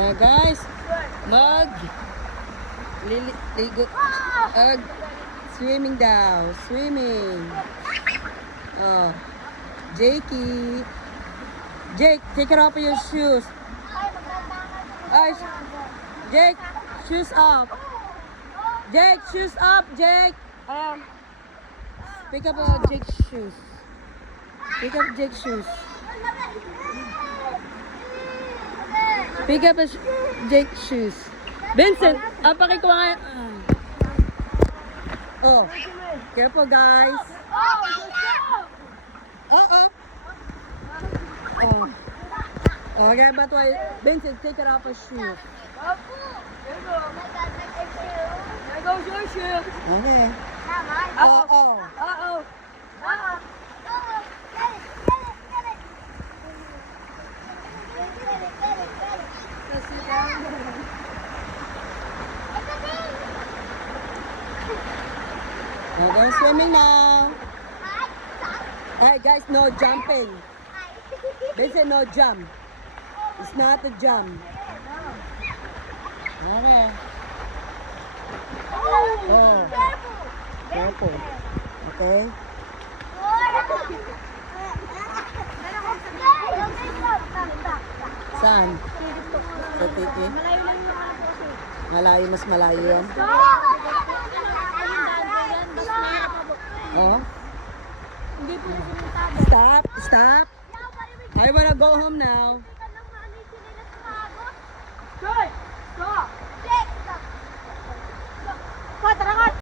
Guys, ligo, swimming daw, swimming. Oh, Jakey. Jake, take it off your shoes. Ay, Jake, shoes off. Jake, shoes up, Jake. Pick up Jake's shoes. Pick up Jake's shoes. Pick up Jake's shoes. Vincent, pakikuha nga. Oh, careful guys. Oh. Okay, but why? Vincent, take it off his shoes. There goes your shoe. Okay. Uh-oh. We're going swimming now. Alright guys, no jumping. Vincent, no jump. It's not a jump. Okay. Oh. Careful. Okay. Saan? Sa titi? Malayo, mas malayo yun. Oh. Stop. I wanna go home now.